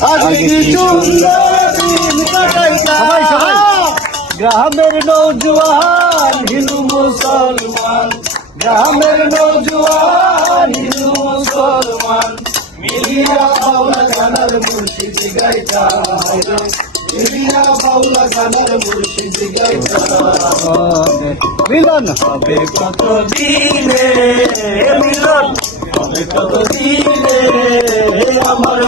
আজ কি? সুন্দর দিন কাটাইতা সবাই, সবাই। গ্রামের নৌজওয়ান হিন্দু মুসলমান। গ্রামের নৌজওয়ান হিন্দু মুসলমান। মিলিয়া বাউলা গানার মুর্শিদ গাইতা মিলিয়া বাউলা গানার মুর্শিদ গাইতা মিলন। হবে কত দিনে মিলন। হবে কত দিনে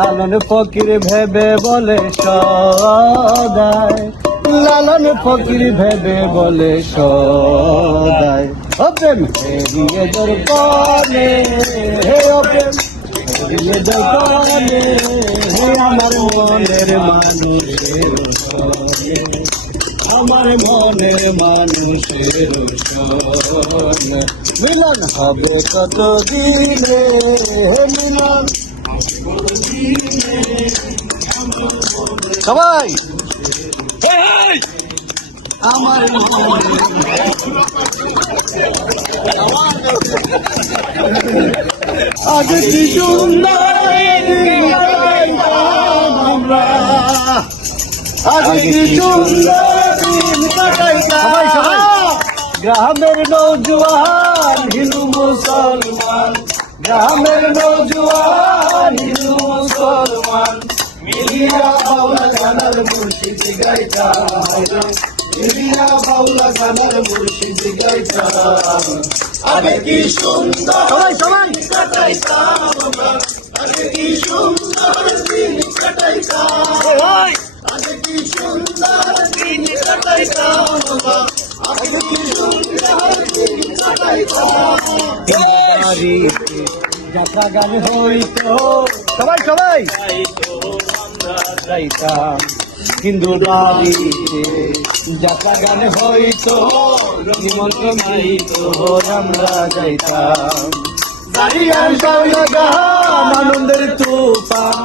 লালন ফকির ভেবে বলে সদায় লালন ফকির ভেবে বলে সদায় ও প্রেম হেরিয়ে দরকারে হে ও প্রেম হেরিয়ে হে আমার মনের মানুষের আমার মনের মানুষের মিলন হবে কত দিনে হে মিলন সবাই। আমার আজ কি সুন্দর আজ কি সুন্দর সবাই, সবাই। গ্রামের নৌজওয়ান হিন্দু মুসলমান। গ্রামের নৌজওয়ান হিন্দু মুসলমান মিলিয়া বাউলা গানার মুর্শিদ গাইতা মিলিয়া বাউলা গানার মুর্শিদ গাইতা আগে কি সুন্দর সবাই সবাই কাটাইতাম আমরা কি সুন্দর দিন কাটাইতাম আগে কি সুন্দর দিন কাটাইতাম আগে কি সুন্দর দিন কাটাইতাম যাত্রা গান হইতো। সবাই সবাই। যাইতাম হিন্দু বাড়িতে যাত্রা গান হইতো নিমন্ত্রণ হইতো আমরা যাইতাম। জারি গান বাউলা গান, আনন্দের তুফান।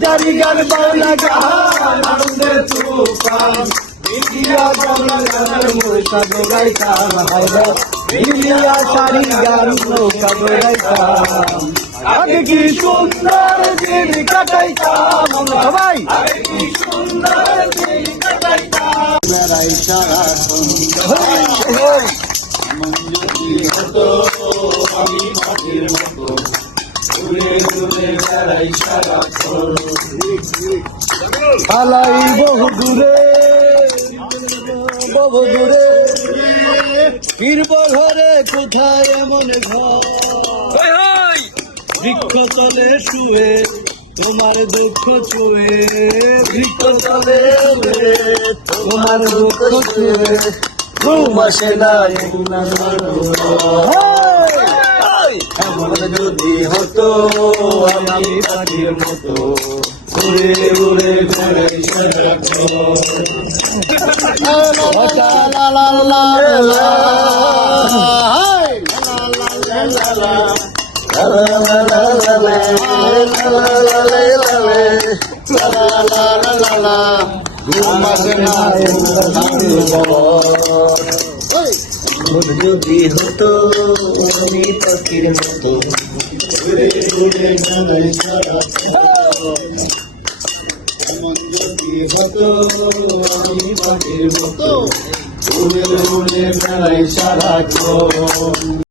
জারি গান বাউলা গান, আনন্দের তুফান। ইন্ডিয়া বাউলা গানের মূর্ছা গাইতাম হায়দা ইন্ডিয়া সারি গান আগে কি সুন্দর দিন কাটাইতাম আমরা মন বহু দূরে বহু দূরে ফিরব ঘরে কোথায় এমন ঘর বৃক্ষ তলে শুয়ে তোমার দুঃখ ছুয়ে বৃক্ষ তলে শুয়ে তোমার দুঃখ ছুয়ে ঘুম আসে না এমন যদি হতো আমি পাখির মতো ঘুরে ঘুরে ঘুরে যদি হতো আমি পাখির মতো ঘুরে ঘুরে ঘুরে এমন যদি হতো আমি পাখির মতো। ঘুরে ঘুরে বেড়াই সারা